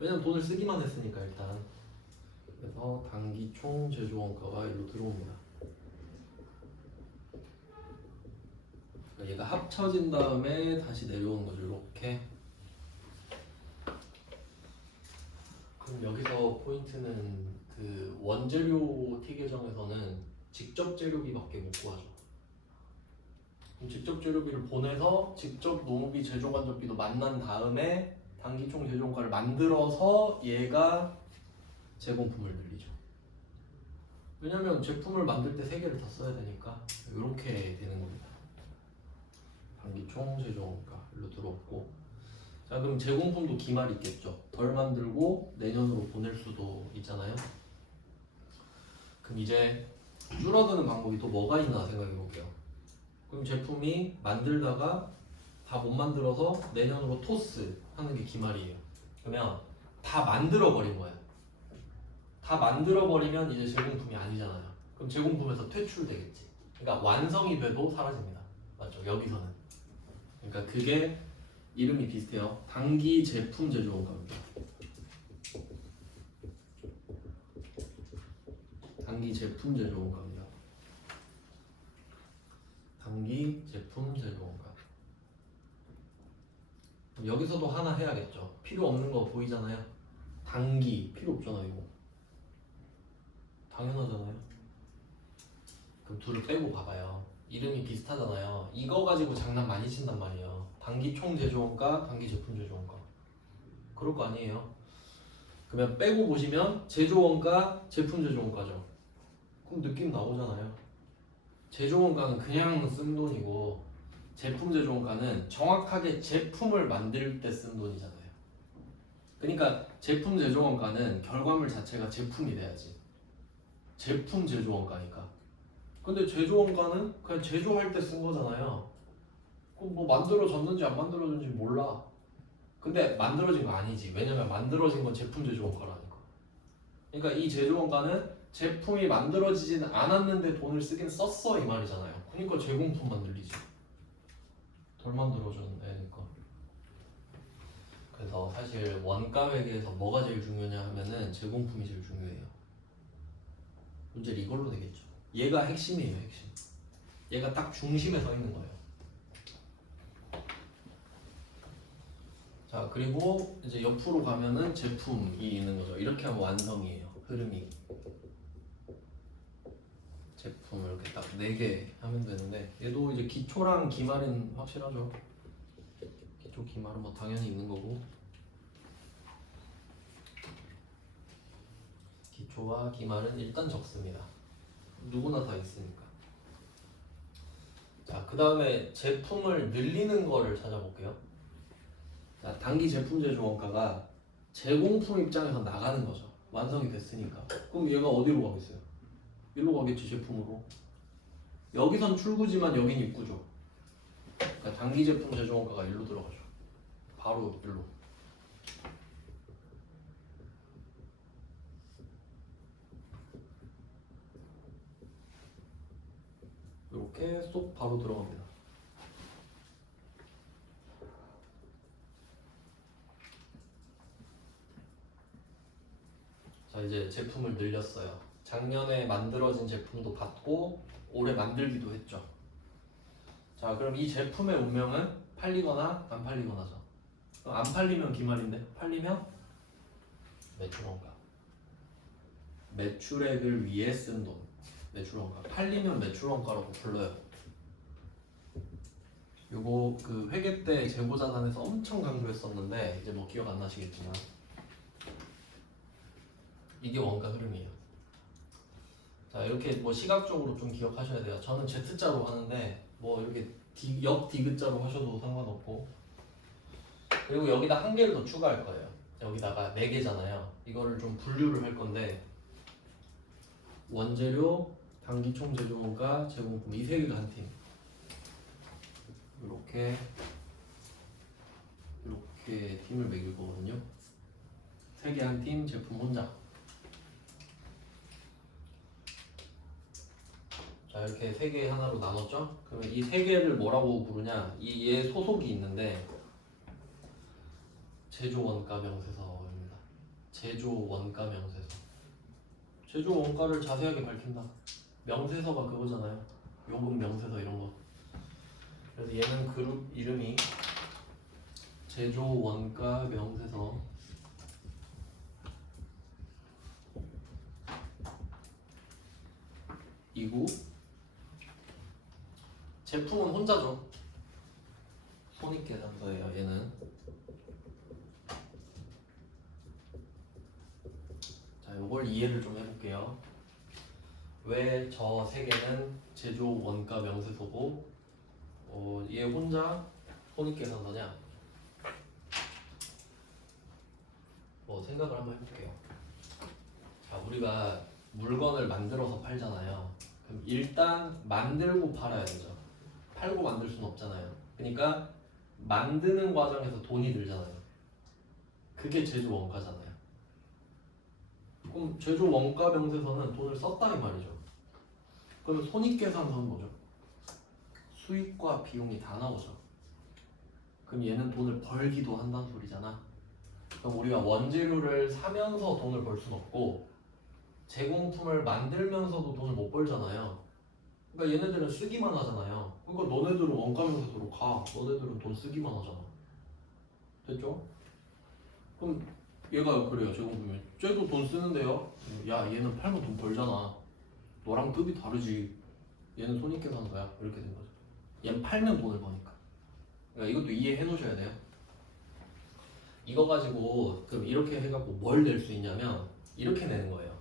왜냐면 돈을 쓰기만 했으니까 일단. 그래서 단기 총 제조원가가 일로 들어옵니다. 그러니까 얘가 합쳐진 다음에 다시 내려오는 거죠. 이렇게. 그럼 여기서 포인트는 그 원재료 T 계정에서는 직접 재료비밖에 못 구하죠. 그럼 직접 재료비를 보내서 직접 노무비 제조 간접비도 만난 다음에 단기 총 제조원가를 만들어서 얘가 제공품을 늘리죠. 왜냐면 제품을 만들 때 3개를 다 써야 되니까 이렇게 되는 겁니다. 단기 총 제조원가 일로 들어왔고. 자 그럼 제공품도 기말이 있겠죠. 덜 만들고 내년으로 보낼 수도 있잖아요. 그럼 이제 줄어드는 방법이 또 뭐가 있나 생각해 볼게요. 그럼 제품이 만들다가 다 못 만들어서 내년으로 토스 하는 게 기말이에요. 그러면 다 만들어 버린 거야. 다 만들어버리면 이제 제공품이 아니잖아요. 그럼 제공품에서 퇴출되겠지. 그러니까 완성이 돼도 사라집니다. 맞죠? 여기서는. 그러니까 그게 이름이 비슷해요. 단기 제품 제조 원가입니다. 단기 제품 제조 원가입니다. 단기 제품 제조 원가. 여기서도 하나 해야겠죠. 필요 없는 거 보이잖아요. 단기 필요 없잖아 이거. 당연하잖아요. 그럼 둘을 빼고 봐봐요. 이름이 비슷하잖아요. 이거 가지고 장난 많이 친단 말이에요. 단기 총 제조 원가, 단기 제품 제조 원가. 그럴 거 아니에요. 그러면 빼고 보시면 제조 원가, 제품 제조 원가죠. 그럼 느낌 나오잖아요. 제조 원가는 그냥 쓴 돈이고 제품 제조 원가는 정확하게 제품을 만들 때 쓴 돈이잖아요. 그러니까 제품 제조 원가는 결과물 자체가 제품이 돼야지. 제품 제조 원가니까. 근데 제조 원가는 그냥 제조할 때 쓴 거잖아요. 그럼 뭐 만들어졌는지 안 만들어졌는지 몰라. 근데 만들어진 거 아니지. 왜냐면 만들어진 건 제품 제조 원가라니까. 그러니까 이 제조 원가는 제품이 만들어지진 않았는데 돈을 쓰긴 썼어 이 말이잖아요. 그러니까 제공품 만들리지. 덜 만들어졌으니까. 그래서 사실 원가 회계에서 뭐가 제일 중요냐 하면은 제공품이 제일 중요해요. 문제를 이걸로 되겠죠. 얘가 핵심이에요, 핵심. 얘가 딱 중심에 서 있는 거예요. 자, 그리고 이제 옆으로 가면은 제품이 있는 거죠. 이렇게 하면 완성이에요. 흐름이. 제품 이렇게 딱 4개 하면 되는데 얘도 이제 기초랑 기말은 확실하죠. 기초 기말은 뭐 당연히 있는 거고 기초와 기말은 일단 적습니다. 누구나 다 있으니까. 자, 그 다음에 제품을 늘리는 거를 찾아볼게요. 자, 단기 제품 제조 원가가 제공품 입장에서 나가는 거죠. 완성이 됐으니까. 그럼 얘가 어디로 가겠어요? 일로 가겠지, 제품으로. 여기선 출구지만 여긴 입구죠. 그러니까 단기 제품 제조 원가가 일로 들어가죠. 바로 일로. 이렇게 쏙 바로 들어갑니다. 자, 이제 제품을 늘렸어요. 작년에 만들어진 제품도 받고 올해 만들기도 했죠. 자, 그럼 이 제품의 운명은 팔리거나 안 팔리거나죠. 그럼 안 팔리면 기말인데 팔리면 매출원가. 매출액을 위해 쓴 돈. 매출원가. 팔리면 매출원가라고 불러요. 요거 그 회계 때 재고자산에서 엄청 강조했었는데 이제 뭐 기억 안 나시겠지만 이게 원가 흐름이에요. 자, 이렇게 뭐 시각적으로 좀 기억하셔야 돼요. 저는 Z자로 하는데 뭐 이렇게 역 디귿자로 하셔도 상관없고. 그리고 여기다 한 개를 더 추가할 거예요. 여기다가 4개잖아요. 이거를 좀 분류를 할 건데 원재료, 단기총 제조원가, 제공품 이 3개가 한 팀. 이렇게 팀을 매길 거거든요. 3개 한 팀, 제품 혼자. 자, 이렇게 3개 하나로 나눴죠? 그러면 이 3개를 뭐라고 부르냐? 얘 소속이 있는데 제조원가 명세서입니다. 제조원가 명세서. 제조원가를 자세하게 밝힌다. 명세서가 그거잖아요. 요금 명세서 이런 거. 그래서 얘는 그룹 이름이 제조원가 명세서. 이고 제품은 혼자죠. 손익계산서예요. 얘는. 자, 요걸 이해를 좀 해볼게요. 왜 저 3개는 제조 원가 명세서고 얘 혼자 손익계산서냐? 뭐 생각을 한번 해볼게요. 자, 우리가 물건을 만들어서 팔잖아요. 그럼 일단 만들고 팔아야 되죠. 팔고 만들 수는 없잖아요. 그러니까 만드는 과정에서 돈이 들잖아요. 그게 제조 원가잖아요. 그럼 제조 원가 병세서는 돈을 썼다 이 말이죠. 그러면 손익계산서는 뭐죠? 수익과 비용이 다 나오죠. 그럼 얘는 돈을 벌기도 한다는 소리잖아. 그럼 우리가 원재료를 사면서 돈을 벌 수는 없고 제공품을 만들면서도 돈을 못 벌잖아요. 그러니까 얘네들은 쓰기만 하잖아요. 그러니까 너네들은 원가명세서로 가. 너네들은 돈 쓰기만 하잖아. 됐죠? 그럼 얘가 그래요. 제공품이 쟤도 돈 쓰는데요. 야 얘는 팔면 돈 벌잖아. 너랑 급이 다르지. 얘는 손익계산서야. 이렇게 된 거죠. 얘는 팔면 돈을 버니까. 그러니까 이것도 이해해 놓으셔야 돼요. 이거 가지고 그럼 이렇게 해갖고 뭘 낼 수 있냐면 이렇게 내는 거예요.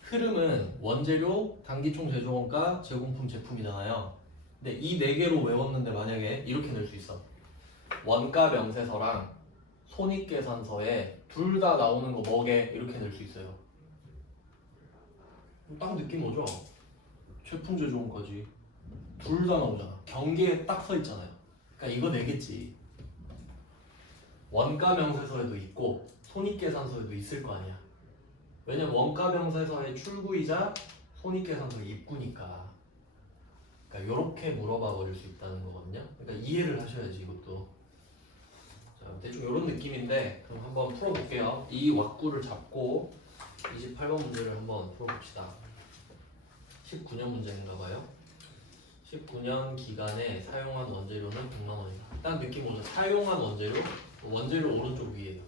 흐름은 원재료, 단기총 제조원가, 제공품, 제품이잖아요. 근데 이 네 개로 외웠는데 만약에 이렇게 낼 수 있어. 원가 명세서랑 손익계산서에 둘 다 나오는 거 뭐게 이렇게 낼 수 있어요. 딱 느낌 오죠? 제품 제조원까지 둘 다 나오잖아. 경계에 딱 서 있잖아요. 그러니까 이거 내겠지. 원가 명세서에도 있고 손익계산서에도 있을 거 아니야. 왜냐면 원가 명세서의 출구이자 손익계산서의 입구니까. 그러니까 이렇게 물어봐 버릴 수 있다는 거거든요. 그러니까 이해를 하셔야지 이것도. 자, 대충 이런 느낌인데 그럼 한번 풀어볼게요. 이 왁구를 잡고 28번 문제를 한번 풀어봅시다. 19년 문제인가 봐요. 19년 기간에 사용한 원재료는 100만 원이다. 딱 느낌 오죠? 사용한 원재료? 원재료 오른쪽 위에요.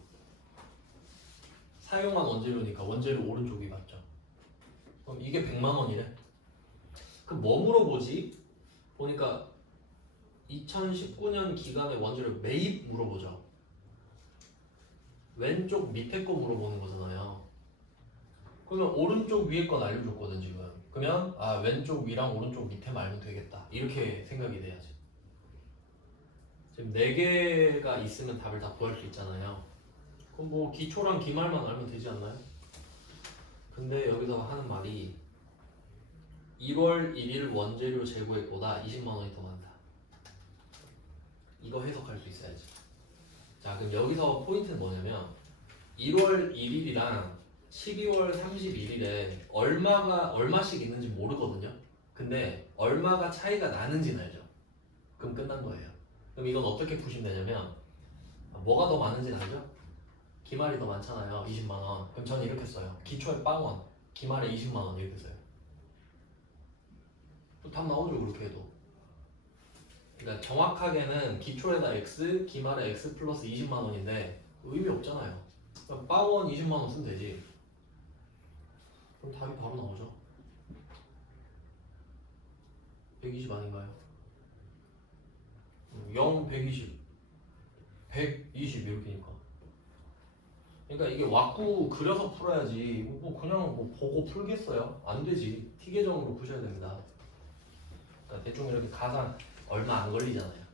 사용한 원재료니까 원재료 오른쪽이 맞죠? 그럼 이게 100만 원이래. 그럼 뭐 물어보지? 보니까 2019년 기간에 원재료 매입 물어보죠. 왼쪽 밑에 거 물어보는 거잖아요. 그러면 오른쪽 위에 건 알려줬거든 지금. 그러면 아 왼쪽 위랑 오른쪽 밑에만 알면 되겠다. 이렇게 생각이 돼야지. 지금 4개가 있으면 답을 다 구할 수 있잖아요. 그럼 뭐 기초랑 기말만 알면 되지 않나요? 근데 여기서 하는 말이 1월 1일 원재료 재고액보다 20만 원이 더 많다. 이거 해석할 수 있어야지. 자 그럼 여기서 포인트는 뭐냐면 1월 1일이랑 12월 31일에 얼마씩 있는지 모르거든요. 근데 얼마가 차이가 나는지는 알죠. 그럼 끝난 거예요. 그럼 이건 어떻게 푸시면 되냐면 뭐가 더 많은지는 알죠? 기말이 더 많잖아요. 20만 원. 그럼 저는 이렇게 써요. 기초에 빵원, 기말에 20만 원 이렇게 써요. 또 답 나오죠 그렇게 해도. 그러니까 정확하게는 기초에다 x, 기말에 x 플러스 20만 원인데 의미 없잖아요. 그럼 빵원 20만 원 쓰면 되지. 그럼 답이 바로 나오죠. 120 아닌가요? 0, 120, 120 이렇게니까. 그러니까 이게 왁구 그려서 풀어야지. 뭐 그냥 뭐 보고 풀겠어요? 안 되지. T 계정으로 푸셔야 됩니다. 그러니까 대충 이렇게 가상 얼마 안 걸리잖아요.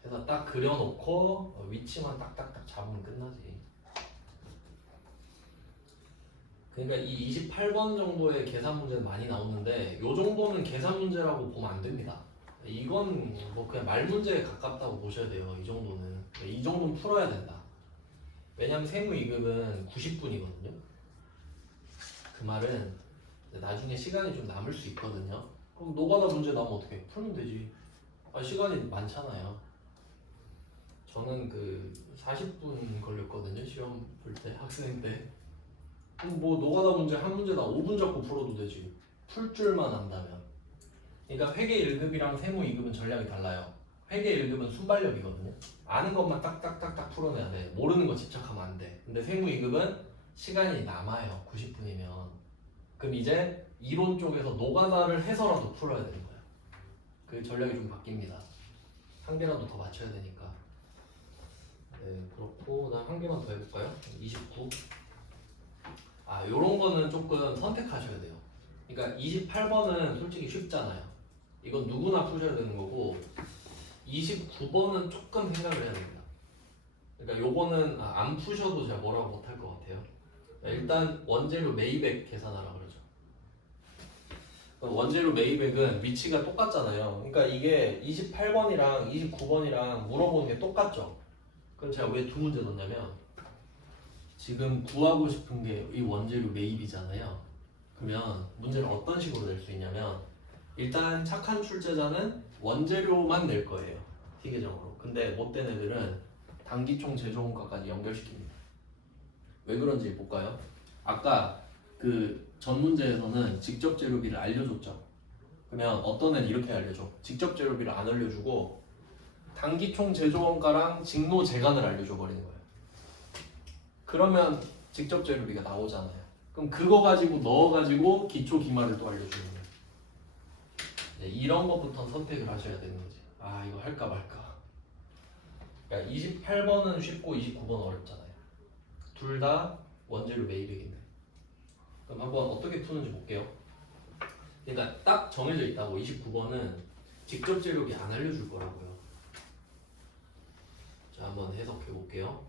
그래서 딱 그려놓고 위치만 딱딱딱 잡으면 끝나지. 그러니까 이 28번 정도의 계산 문제는 많이 나오는데 이 정도는 계산 문제라고 보면 안 됩니다. 이건 뭐 그냥 말 문제에 가깝다고 보셔야 돼요. 이 정도는. 이 정도는 풀어야 된다. 왜냐면 세무이급은 90분이거든요. 그 말은 나중에 시간이 좀 남을 수 있거든요. 그럼 노가다 문제 나오면 어떻게 풀면 되지. 시간이 많잖아요. 저는 그 40분 걸렸거든요. 시험 볼 때, 학생 때. 그럼 뭐 노가다 문제 한 문제당 5분 잡고 풀어도 되지. 풀 줄만 안다면. 그러니까 회계 1급이랑 세무 2급은 전략이 달라요. 회계 1급은 순발력이거든요. 아는 것만 딱딱딱딱 풀어내야 돼. 모르는 거 집착하면 안 돼. 근데 세무 2급은 시간이 남아요. 90분이면. 그럼 이제 이론 쪽에서 노가다를 해서라도 풀어야 되는 거야. 그 전략이 좀 바뀝니다. 한 개라도 더 맞춰야 되니까. 네, 그렇고 나 한 개만 더 해볼까요? 29. 요런 거는 조금 선택하셔야 돼요. 그러니까 28번은 솔직히 쉽잖아요. 이건 누구나 푸셔야 되는 거고 29번은 조금 생각을 해야 됩니다. 그러니까 요거는 안 푸셔도 제가 뭐라고 못할 것 같아요. 일단 원재료 매입액 계산하라 그러죠. 원재료 매입액은 위치가 똑같잖아요. 그러니까 이게 28번이랑 29번이랑 물어보는 게 똑같죠. 그럼 제가 왜 두 문제 넣냐면 지금 구하고 싶은 게 이 원재료 매입이잖아요. 그러면 문제를 어떤 식으로 낼 수 있냐면 일단 착한 출제자는 원재료만 낼 거예요. T 계정으로. 근데 못된 애들은 단기총 제조원가까지 연결시킵니다. 왜 그런지 볼까요? 아까 그 전 문제에서는 직접 재료비를 알려줬죠. 그러면 어떤 애는 이렇게 알려줘. 직접 재료비를 안 알려주고 단기총 제조원가랑 직노 재간을 알려줘 버리는 거예요. 그러면 직접 재료비가 나오잖아요. 그럼 그거 가지고 넣어가지고 기초 기말을 또 알려주는 거예요. 네, 이런 것부터 선택을 하셔야 되는 거지. 아 이거 할까 말까. 그러니까 28번은 쉽고 29번 어렵잖아요. 둘 다 원재료 매입액인데. 그럼 한번 어떻게 푸는지 볼게요. 그러니까 딱 정해져 있다고 29번은 직접 재료비 안 알려줄 거라고요. 자 한번 해석해 볼게요.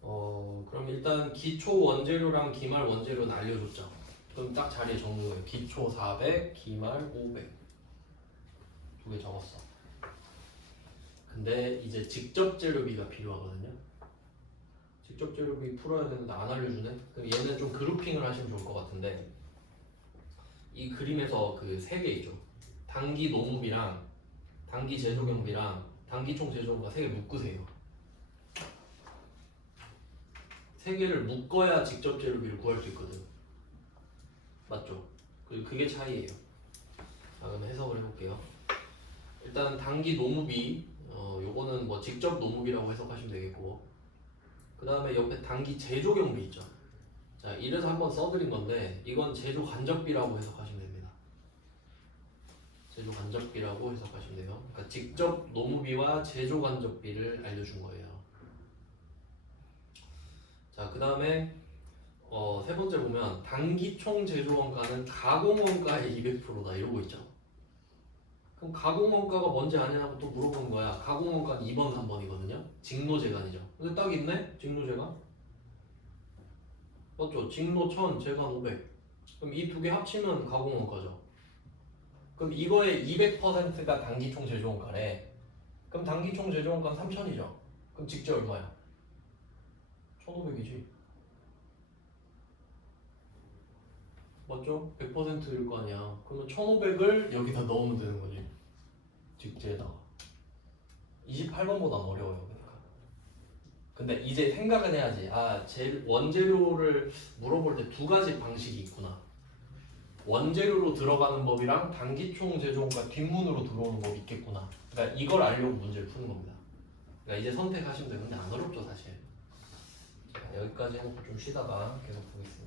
그럼 일단 기초 원재료랑 기말 원재료는 알려줬죠. 그럼 딱 자리에 적는 거예요. 기초 400, 기말 500. 두 개 적었어. 근데 이제 직접 재료비가 필요하거든요. 직접 재료비 풀어야 되는데 안 알려주네? 그럼 얘는 좀 그룹핑을 하시면 좋을 것 같은데 이 그림에서 그 세 개 있죠. 단기 노무비랑 단기 제조경비랑 단기총 제조원가 세 개 묶으세요. 세 개를 묶어야 직접 재료비를 구할 수 있거든. 맞죠? 그게 차이예요. 자, 그럼 해석을 해볼게요. 일단 단기 노무비, 요거는 뭐 직접 노무비라고 해석하시면 되겠고, 그 다음에 옆에 단기 제조 경비 있죠. 자, 이래서 한번 써드린 건데, 이건 제조 간접비라고 해석하시면 됩니다. 제조 간접비라고 해석하시면 돼요. 그러니까 직접 노무비와 제조 간접비를 알려준 거예요. 자, 그 다음에 세 번째 보면 단기 총 제조 원가는 가공 원가의 200%다 이러고 있죠. 그럼 가공 원가가 뭔지 아냐고 또 물어보는 거야. 가공 원가는 2번, 3번이거든요. 직노재간이죠. 근데 딱 있네? 직노재간. 맞죠? 직노 1000, 재간 500. 그럼 이 두 개 합치면 가공 원가죠. 그럼 이거의 200%가 단기 총 제조 원가래. 그럼 단기 총 제조 원가는 3000이죠. 그럼 직제 얼마야? 1500이지. 맞죠? 100%일 거 아니야. 그러면 1500을 여기다 넣으면 되는 거지. 직제에다가. 28번보다 어려워요. 그러니까. 근데 이제 생각은 해야지. 원재료를 물어볼 때 두 가지 방식이 있구나. 원재료로 들어가는 법이랑 단기총 제조원가 뒷문으로 들어오는 법이 있겠구나. 그러니까 이걸 알려고 문제를 푸는 겁니다. 그러니까 이제 선택하시면 되는데 안 어렵죠 사실. 자, 여기까지 해놓고 좀 쉬다가 계속 보겠습니다.